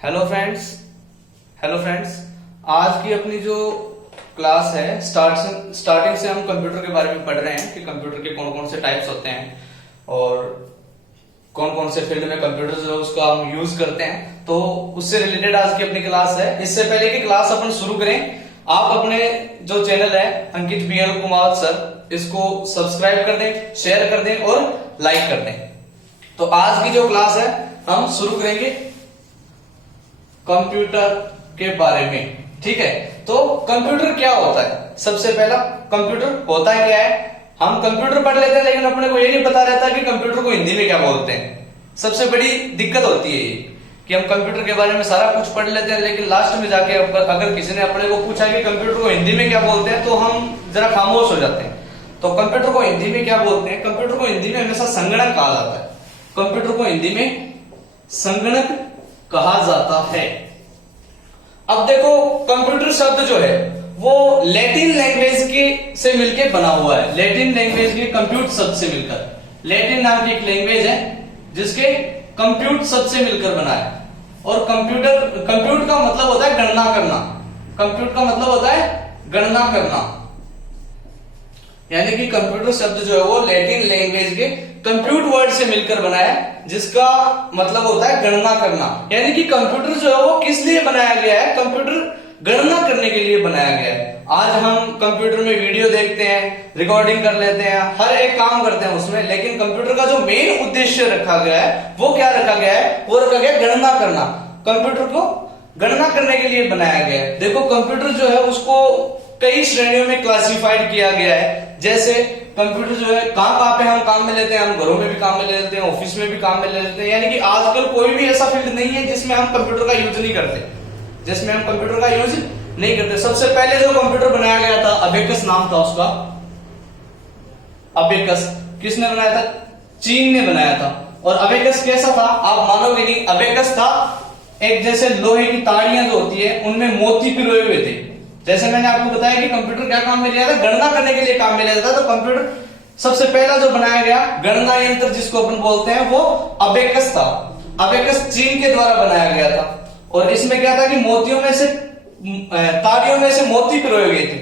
Hello friends. आज की अपनी जो क्लास है स्टार्टिंग से हम कंप्यूटर के बारे में पढ़ रहे हैं कि कंप्यूटर के कौन कौन से टाइप्स होते हैं और कौन कौन से फील्ड में कंप्यूटर जो है उसका हम यूज करते हैं। तो उससे रिलेटेड आज की अपनी क्लास है। इससे पहले की क्लास अपन शुरू करें, आप अपने जो चैनल है अंकित बीएल कुमार सर, इसको सब्सक्राइब कर दें, शेयर कर दें और लाइक कर दें। तो आज की जो क्लास है हम शुरू करेंगे कंप्यूटर के बारे में। ठीक है, तो कंप्यूटर क्या होता है? सबसे पहला, कंप्यूटर होता है क्या है? हम कंप्यूटर पढ़ लेते हैं लेकिन अपने को ये नहीं पता रहता कि कंप्यूटर को हिंदी में क्या बोलते हैं। सबसे बड़ी दिक्कत होती है ये कि हम कंप्यूटर के बारे में सारा कुछ पढ़ लेते हैं लेकिन लास्ट में जाके अगर किसी ने अपने को पूछा कि कंप्यूटर को हिंदी में क्या बोलते हैं तो हम जरा खामोश हो जाते हैं। तो कंप्यूटर को हिंदी में क्या बोलते हैं? कंप्यूटर को हिंदी में हमेशा संगणक कहा जाता है। कंप्यूटर को हिंदी में संगणक कहा जाता है। अब देखो, कंप्यूटर शब्द जो है वो लैटिन लैंग्वेज के से मिलकर बना हुआ है। लैटिन लैंग्वेज के कंप्यूट शब्द से मिलकर, लैटिन नाम की एक लैंग्वेज है जिसके कंप्यूट शब्द से मिलकर बना है। और कंप्यूट का मतलब होता है गणना करना। कंप्यूट का मतलब होता है गणना करना, यानी कि कंप्यूटर शब्द जो है वो लैटिन लैंग्वेज के कंप्यूट वर्ड से मिलकर बना है जिसका मतलब होता है गणना करना। यानी कि कंप्यूटर जो है वो किस लिए बनाया गया है? कंप्यूटर गणना करने के लिए बनाया गया है। आज हम कंप्यूटर में वीडियो देखते हैं, रिकॉर्डिंग कर लेते हैं, हर एक काम करते हैं उसमें, लेकिन कंप्यूटर का जो मेन उद्देश्य रखा गया है वो क्या रखा गया है? वो रखा गया गणना करना। कंप्यूटर को गणना करने के लिए बनाया गया है। देखो, कंप्यूटर जो है उसको कई श्रेणियों में क्लासिफाइड किया गया है। जैसे कंप्यूटर जो है कहां पे हम काम में लेते हैं, हम घरों में भी काम में ले लेते हैं, ऑफिस में भी काम में ले लेते हैं। यानी कि आजकल कोई भी ऐसा फील्ड नहीं है जिसमें हम कंप्यूटर का यूज नहीं करते, जिसमें हम कंप्यूटर का यूज नहीं करते। सबसे पहले जो कंप्यूटर बनाया गया था, अबेकस नाम था उसका। अबेकस किसने बनाया था? चीन ने बनाया था। और अबेकस कैसा था? आप मानोगे नहीं, अबेकस था एक जैसे लोहे की ताड़ियां जो होती है उनमें मोती पिरोए हुए थे। जैसे मैंने आपको बताया कि कंप्यूटर क्या काम में लिया था? गणना करने के लिए काम में लिया था। तो कंप्यूटर सबसे पहला जो बनाया गया गणना यंत्र जिसको अपन बोलते हैं वो अबेकस था। अबेकस चीन के द्वारा बनाया गया था। और इसमें क्या था कि मोतियों में से, ताड़ियों में से मोती पिरोए गए थे।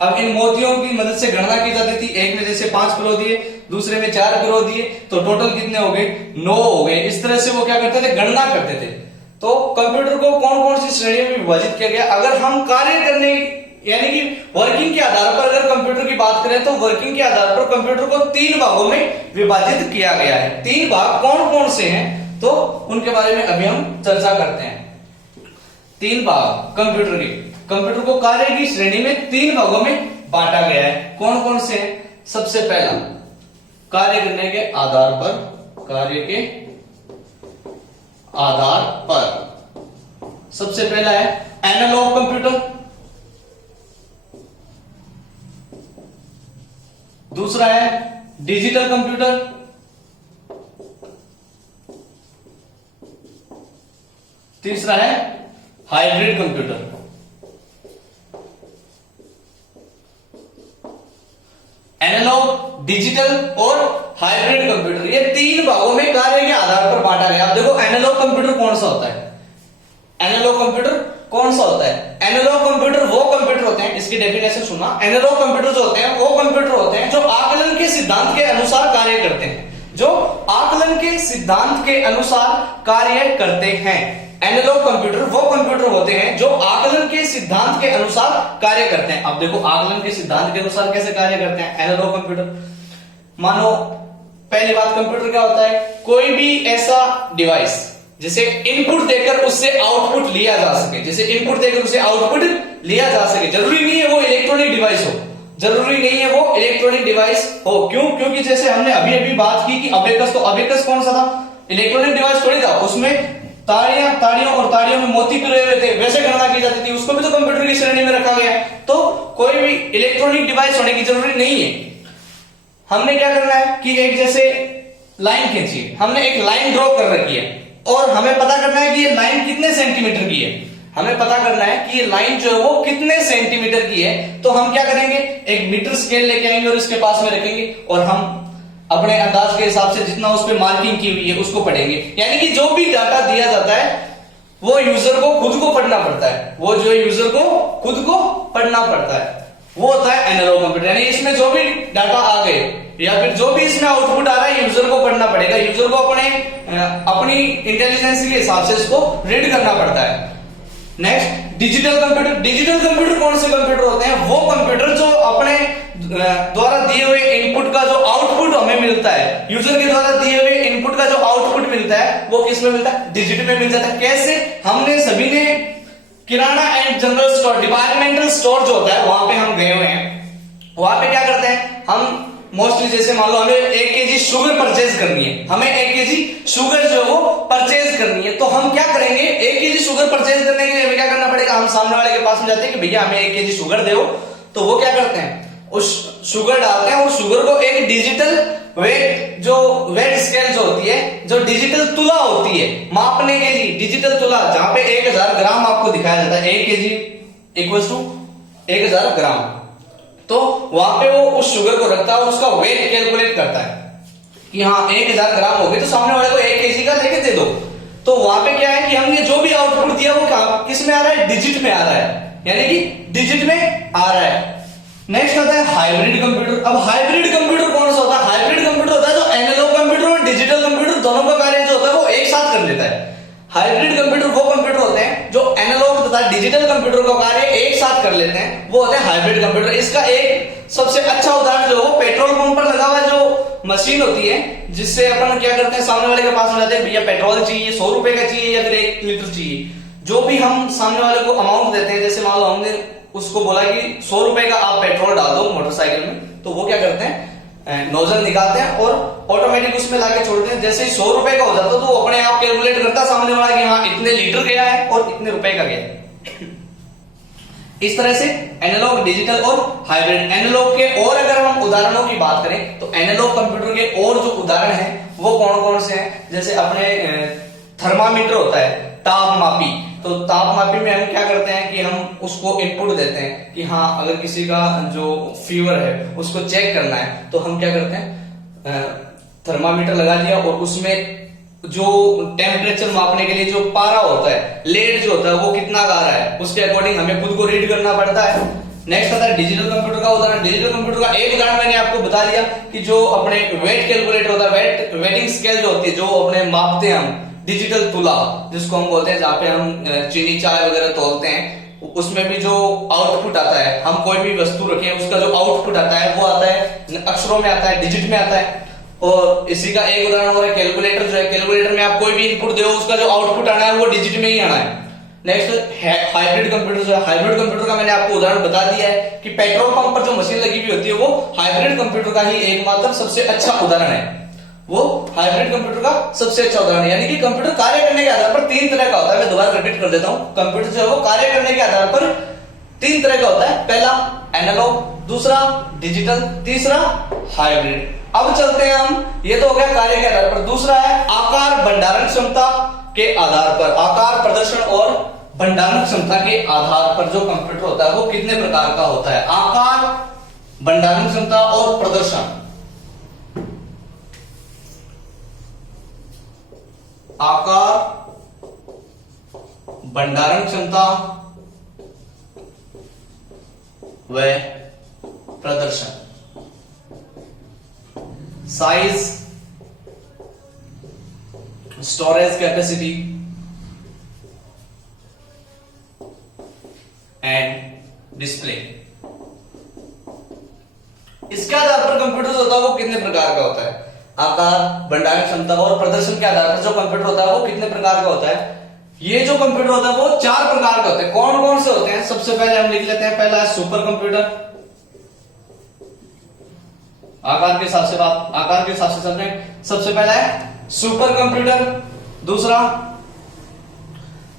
अब इन मोतियों की मदद से गणना की जाती थी। एक में जैसे 5 पिरो दिए, दूसरे में 4 पिरो दिए, तो टोटल कितने हो गए? 9 हो गए। इस तरह से वो क्या करते थे? गणना करते थे। तो कंप्यूटर को कौन कौन सी श्रेणियों में विभाजित किया गया? अगर हम कार्य करने यानी कि वर्किंग के आधार पर अगर कंप्यूटर की बात करें तो वर्किंग के आधार पर कंप्यूटर को 3 भागों में विभाजित किया गया है। 3 भाग कौन कौन से हैं तो उनके बारे में अभी हम चर्चा करते हैं। 3 भाग कंप्यूटर के, कंप्यूटर को कार्य की श्रेणी में 3 भागों में बांटा गया है। कौन कौन से हैं? सबसे पहला, कार्य करने के आधार पर, कार्य के आधार पर सबसे पहला है एनालॉग कंप्यूटर। दूसरा है डिजिटल कंप्यूटर। तीसरा है हाइब्रिड कंप्यूटर। एनालॉग, डिजिटल और हाइब्रिड कंप्यूटर, ये 3 भागों में कार्य के आधार पर बांटा गया। अब देखो, एनालॉग कंप्यूटर कौन सा होता है? एनालॉग कंप्यूटर कौन सा होता है? एनालॉग कंप्यूटर वो कंप्यूटर होते हैं, इसकी डेफिनेशन सुना। एनालॉग कंप्यूटर जो होते हैं वो कंप्यूटर होते हैं जो आकलन के सिद्धांत के अनुसार कार्य करते हैं, जो आकलन के सिद्धांत के अनुसार कार्य करते हैं। एनालॉग कंप्यूटर वो कंप्यूटर होते हैं जो आकलन के सिद्धांत के अनुसार कार्य करते हैं। अब देखो, आकलन के सिद्धांत के अनुसार कैसे कार्य करते हैं एनालॉग कंप्यूटर? मानो पहली बात, कंप्यूटर क्या होता है? कोई भी ऐसा डिवाइस जिसे इनपुट देकर उससे आउटपुट लिया जा सके, जिसे इनपुट देकर उससे आउटपुट लिया जा सके। जरूरी नहीं है वो इलेक्ट्रॉनिक डिवाइस हो, जरूरी नहीं है वो इलेक्ट्रॉनिक डिवाइस हो। क्यों? क्योंकि जैसे हमने अभी अभी बात की कि अबेकस, तो अबेकस कौन सा था? इलेक्ट्रॉनिक डिवाइस थोड़ी था। उसमें ताड़ियों और ताड़ियों में मोती पिरोए हुए थे, वैसे गणना की जाती थी। उसको भी तो कंप्यूटर की श्रेणी में रखा गया है। तो कोई भी इलेक्ट्रॉनिक डिवाइस होने की जरूरी नहीं है। हमने क्या करना है कि एक जैसे लाइन खींची, हमने एक लाइन ड्रॉ कर रखी है और हमें पता करना है कि ये लाइन कितने सेंटीमीटर की है। हमें पता करना है कि ये लाइन जो है वो कितने सेंटीमीटर की है। तो हम क्या करेंगे? एक मीटर स्केल लेके आएंगे और इसके पास में रखेंगे और हम अपने अंदाज के हिसाब से जितना उस पर मार्किंग की हुई है उसको पढ़ेंगे। यानी कि जो भी डाटा दिया जाता है वो यूजर को खुद को पढ़ना पड़ता है, वो जो यूजर को खुद को पढ़ना पड़ता है, वो होता है एनालॉग कंप्यूटर। यानी इसमें जो भी डाटा आ गए या फिर जो भी इसमें आउटपुट आ रहा है यूजर को पढ़ना पड़ेगा, यूजर को अपनी इंटेलिजेंस के हिसाब से इसको रीड करना पड़ता है। Next digital computer. Digital computer कौन से कंप्यूटर होते हैं? वो कंप्यूटर जो अपने द्वारा दिए हुए इनपुट का जो आउटपुट हमें मिलता है, यूजर के द्वारा दिए हुए इनपुट का जो आउटपुट मिलता है वो किस में मिलता है? डिजिट में मिल जाता है। कैसे? हमने सभी ने kirana and general store, departmental store जो होता है वहां पे हम गए हुए हैं। वहां पे क्या करते हैं हम? मोस्टली जैसे मान लो हमें 1 केजी शुगर परचेज करनी है, हमें 1 केजी शुगर जो है वो परचेज करनी है, तो हम क्या करेंगे? 1 केजी शुगर परचेज करने के लिए हमें क्या करना पड़ेगा? हम सामने वाले के पास में जाते हैं कि भैया हमें 1 केजी शुगर दो, तो वो क्या करते हैं? उस शुगर डालते हैं और शुगर को एक डिजिटल वेट, जो वेट स्केल जो होती है, जो डिजिटल तुला होती है मापने के लिए, डिजिटल तुला जहां पे 1000 ग्राम आपको दिखाया जाता है, 1 केजी इक्वल्स टू 1000 ग्राम, तो वहां पे वो उस शुगर को रखता है और उसका वेट कैलकुलेट करता है कि हाँ 1000 ग्राम हो गए, तो सामने वाले को 1 केजी का लेके दे दो। तो वहां पे क्या है कि हमने जो भी आउटपुट दिया वो किस में आ रहा है? डिजिट में आ रहा है, यानी कि डिजिट में आ रहा है। नेक्स्ट आता है हाइब्रिड कंप्यूटर। अब हाइब्रिड कंप्यूटर कौन सा होता है? हाइब्रिड कंप्यूटर होता है जो एनालॉग कंप्यूटर और डिजिटल कंप्यूटर दोनों का कार्य जो होता है वो एक साथ कर लेता है। हाइब्रिड कंप्यूटर वो कंप्यूटर होते हैं जो एनालॉग तथा डिजिटल कंप्यूटर का कार्य एक साथ कर लेते हैं, वो होते हैं हाइब्रिड कंप्यूटर। इसका एक सबसे अच्छा उदाहरण जो वो पेट्रोल पंप पर लगा हुआ जो मशीन होती है, जिससे अपन क्या करते हैं, सामने वाले के पास में जाते हैं, भैया पेट्रोल चाहिए, 100 रुपए का चाहिए या फिर 1 लीटर चाहिए, जो भी हम सामने वाले को अमाउंट देते हैं, जैसे मान लो हमने उसको बोला कि 100 रुपए का आप पेट्रोल डाल दो मोटरसाइकिल में, तो वो क्या करते हैं? नोजल निकालते हैं और ऑटोमेटिक उसमें लाके छोड़ते हैं। जैसे ही 100 रुपए का हो जाता है तो वो अपने आप कैलकुलेट करता है सामने वाला कि हाँ इतने लीटर गया है और इतने रुपए का गया। इस तरह से एनालॉग, डिजिटल और हाइब्रिड। एनालॉग के और अगर हम उदाहरणों की बात करें तो एनालॉग कंप्यूटर के और जो उदाहरण हैं वो कौन कौन से हैं? जैसे अपने थर्मामीटर होता है, तापमापी, तो तापमापी में हम क्या करते हैं कि हम उसको इनपुट देते हैं कि हाँ अगर किसी का जो फीवर है उसको चेक करना है, तो हम क्या करते हैं? थर्मामीटर लगा दिया और उसमें जो टेम्परेचर मापने के लिए जो पारा होता है, लेड जो होता है वो कितना गा रहा है, उसके अकॉर्डिंग हमें खुद को रीड करना पड़ता है। नेक्स्ट आता है डिजिटल कंप्यूटर का उदाहरण। डिजिटल कंप्यूटर का एक उदाहरण मैंने आपको बता दिया कि जो अपने वेट कैलकुलेटर होता है, वेटिंग स्केल जो होती है, जो अपने मापते हैं हम, डिजिटल तुला जिसको हम बोलते हैं, जहां पे हम चीनी चाय वगैरह तोलते हैं, उसमें भी जो आउटपुट आता है, हम कोई भी वस्तु रखें उसका जो आउटपुट आता है वो आता है अक्षरों में आता है, डिजिट में आता है। और इसी का एक उदाहरण हो रहा है कैलकुलेटर जो है, कैलकुलेटर में आप कोई भी इनपुट दो उसका जो आउटपुट आना है वो डिजिट में ही आना है। नेक्स्ट हाइब्रिड कंप्यूटर जो है, हाइब्रिड कंप्यूटर का मैंने आपको उदाहरण बता दिया है कि पेट्रोल पंप पर जो मशीन लगी हुई होती है वो हाइब्रिड कंप्यूटर का ही एकमात्र सबसे अच्छा उदाहरण है, वो हाइब्रिड कंप्यूटर का सबसे अच्छा उदाहरण है। यानी कि कंप्यूटर कार्य करने के आधार पर 3 तरह का होता है। मैं दोबारा रिपीट कर देता हूं, कंप्यूटर जो है वो कार्य करने के आधार पर 3 तरह का होता है। पहला एनालॉग, दूसरा डिजिटल, तीसरा हाइब्रिड। अब चलते हैं हम, ये तो हो गया कार्य के आधार पर। दूसरा है आकार भंडारण क्षमता के आधार पर, आकार प्रदर्शन और भंडारण क्षमता के आधार पर जो कंप्यूटर होता है वो कितने प्रकार का होता है? आकार, भंडारण क्षमता और प्रदर्शन। आकार, भंडारण क्षमता व प्रदर्शन। Size, storage capacity and display. इसके आधार पर कंप्यूटर होता है वो कितने प्रकार का होता है? आकार, भंडारण क्षमता और प्रदर्शन के आधार पर जो कंप्यूटर होता है वो कितने प्रकार का होता है? ये जो कंप्यूटर होता है वो 4 प्रकार का होता है। कौन कौन से होते हैं? सबसे पहले हम लिख लेते हैं, पहला है सुपर कंप्यूटर। आकार के हिसाब से चलते हैं। सबसे पहला है सुपर कंप्यूटर, दूसरा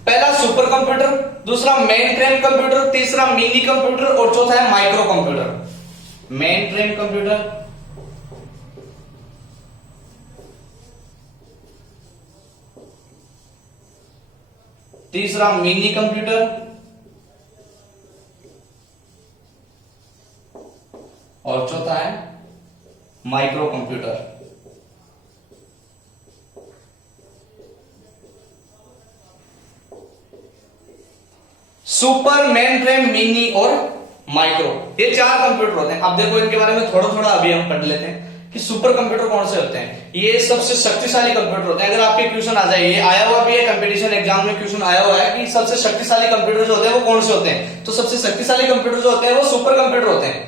पहला सुपर कंप्यूटर, दूसरा मेन फ्रेम कंप्यूटर, तीसरा मिनी कंप्यूटर और चौथा है micro computer. Main frame computer, तीसरा मिनी कंप्यूटर और चौथा है micro computer. Super, main frame, mini और माइक्रो, ये 4 कंप्यूटर होते हैं। अब देखो इनके बारे में थोड़ा थोड़ा अभी हम पढ़ लेते हैं कि सुपर कंप्यूटर कौन से होते हैं। ये सबसे शक्तिशाली कंप्यूटर होते हैं। अगर आपके क्वेश्चन आ जाए, ये आया हुआ भी है कंपटीशन एग्जाम में, क्वेश्चन आया हुआ है कि सबसे शक्तिशाली कंप्यूटर जो होते हैं वो कौन से होते हैं, तो सबसे शक्तिशाली कंप्यूटर जो होते हैं वो सुपर कंप्यूटर होते हैं,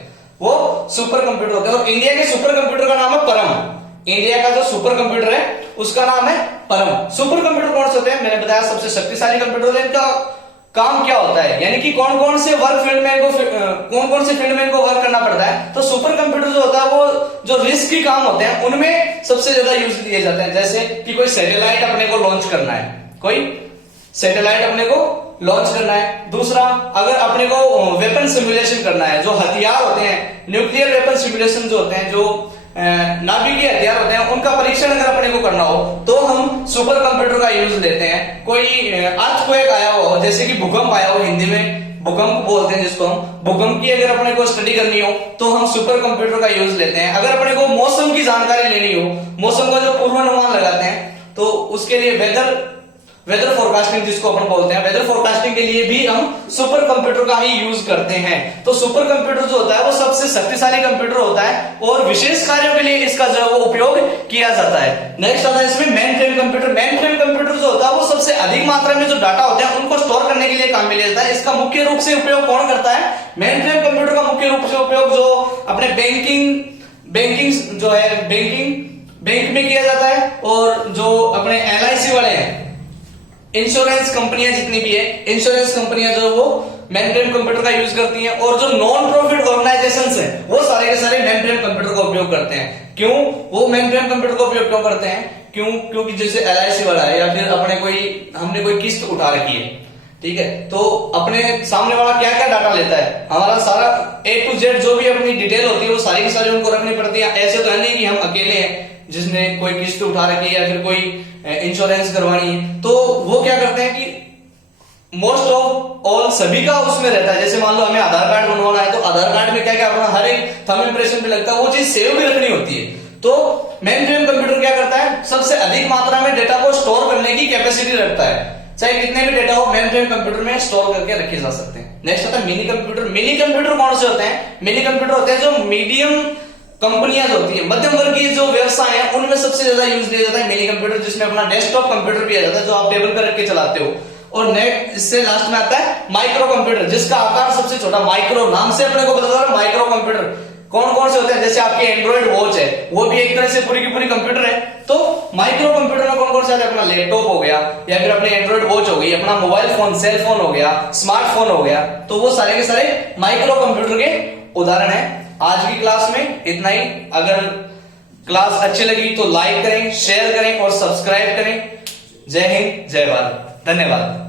वो सुपर कंप्यूटर होते हैं। और इंडिया के सुपर कंप्यूटर का नाम है परम। इंडिया का जो सुपर कंप्यूटर है उसका नाम है परम। सुपर कंप्यूटर कौन से होते हैं, मैंने बताया सबसे शक्तिशाली कंप्यूटर होते हैं। इनका काम क्या होता है, यानी कि कौन कौन से वर्क फील्ड में इनको कौन कौन से फील्ड में इनको वर्क करना पड़ता है। तो सुपर कंप्यूटर जो होता है वो जो रिस्की काम होते हैं उनमें सबसे ज्यादा यूज किए जाते हैं। जैसे कि कोई सैटेलाइट अपने को लॉन्च करना है, कोई सैटेलाइट अपने को लॉन्च करना है। दूसरा, अगर अपने को वेपन सिमुलेशन करना है, जो हथियार होते हैं, न्यूक्लियर वेपन सिमुलेशन जो होते हैं, जो नाभिकीय हथियार होते हैं, उनका परीक्षण अगर अपने को करना हो तो हम सुपर कंप्यूटर का यूज लेते हैं। कोई अर्थक्वेक आया हो, जैसे कि भूकंप आया हो, हिंदी में भूकंप बोलते हैं जिसको हम, भूकंप की अगर अपने को स्टडी करनी हो तो हम सुपर कंप्यूटर का यूज लेते हैं। अगर अपने को मौसम की जानकारी लेनी हो, मौसम का जो पूर्वानुमान लगाते हैं, तो उसके लिए वेदर फोरकास्टिंग जिसको अपन बोलते हैं, वेदर फोरकास्टिंग के लिए भी हम सुपर कंप्यूटर का ही यूज करते हैं। तो सुपर कंप्यूटर जो होता है वो सबसे शक्तिशाली कंप्यूटर होता है और विशेष कार्यों के लिए इसका जो है वो उपयोग किया जाता है। नेक्स्ट आता है इसमें main frame computer. Main frame computer जो होता है वो सबसे अधिक मात्रा में जो डाटा होते हैं उनको स्टोर करने के लिए काम में लिया जाता है। इसका मुख्य रूप से उपयोग कौन करता है, मेन फ्रेम कंप्यूटर का मुख्य रूप से उपयोग जो अपने बैंकिंग जो है बैंक में किया जाता है, और जो अपने LIC वाले हैं, इंश्योरेंस कंपनियां जितनी भी है, इंश्योरेंस कंपनियां जो वो मेन फ्रेम कंप्यूटर का यूज करती हैं। और जो नॉन प्रॉफिट ऑर्गेनाइजेशंस हैं वो सारे के सारे मेन फ्रेम कंप्यूटर का उपयोग करते हैं। क्यों वो मेन फ्रेम कंप्यूटर का उपयोग क्यों करते हैं, क्योंकि जैसे LIC वाला है, या फिर हमने कोई किस्त उठा रखी है, ठीक है, तो अपने सामने वाला क्या क्या डाटा लेता है, हमारा सारा A to Z जो भी अपनी डिटेल होती है वो सारी की सारी उनको रखनी पड़ती है। ऐसे तो है नहीं कि हम अकेले हैं जिसने कोई किस्त उठा रखी है या फिर कोई इंश्योरेंस करवानी है, तो वो क्या करते हैं कि मोस्ट ऑफ ऑल सभी का उसमें रहता है। जैसे मान लो हमें आधार कार्ड बनवाना है, तो आधार कार्ड में क्या क्या अपना हर एक थंब इंप्रेशन पे लगता है, वो चीज सेव भी रखनी होती है। तो मेन फ्रेम कंप्यूटर क्या करता है, सबसे अधिक मात्रा में डेटा को स्टोर करने की कैपेसिटी रखता है। चाहे कितने भी डेटा हो मेन फ्रेम कंप्यूटर में स्टोर करके रखे जा सकते हैं। नेक्स्ट आता है मिनी कंप्यूटर। मिनी कंप्यूटर कौन से होते हैं, मिनी कंप्यूटर होते हैं जो मीडियम कंपनियां जो होती है, मध्यम वर्गीय जो व्यवसाय है उनमें सबसे ज्यादा यूज लिया जाता है मिनी कंप्यूटर, जिसमें अपना डेस्कटॉप कंप्यूटर भी आ जाता है जो आप टेबल पर रख के चलाते हो। और नेक्स्ट इससे लास्ट में आता है माइक्रो कंप्यूटर, जिसका आकार सबसे छोटा, माइक्रो नाम से अपने को पता चला माइक्रो कंप्यूटर कौन कौन से होते हैं। जैसे आपके एंड्रॉइड वॉच है, वो भी एक तरह से पूरी की पूरी कंप्यूटर है। तो माइक्रो कंप्यूटर में कौन कौन से आते हैं, अपना लैपटॉप हो गया, या फिर अपने एंड्रॉइड वॉच हो गई, अपना मोबाइल फोन, सेल फोन हो गया, स्मार्टफोन हो गया, तो वो सारे के सारे माइक्रो कंप्यूटर के उदाहरण है। आज की क्लास में इतना ही। अगर क्लास अच्छी लगी तो लाइक करें, शेयर करें और सब्सक्राइब करें। जय हिंद, जय भारत, धन्यवाद।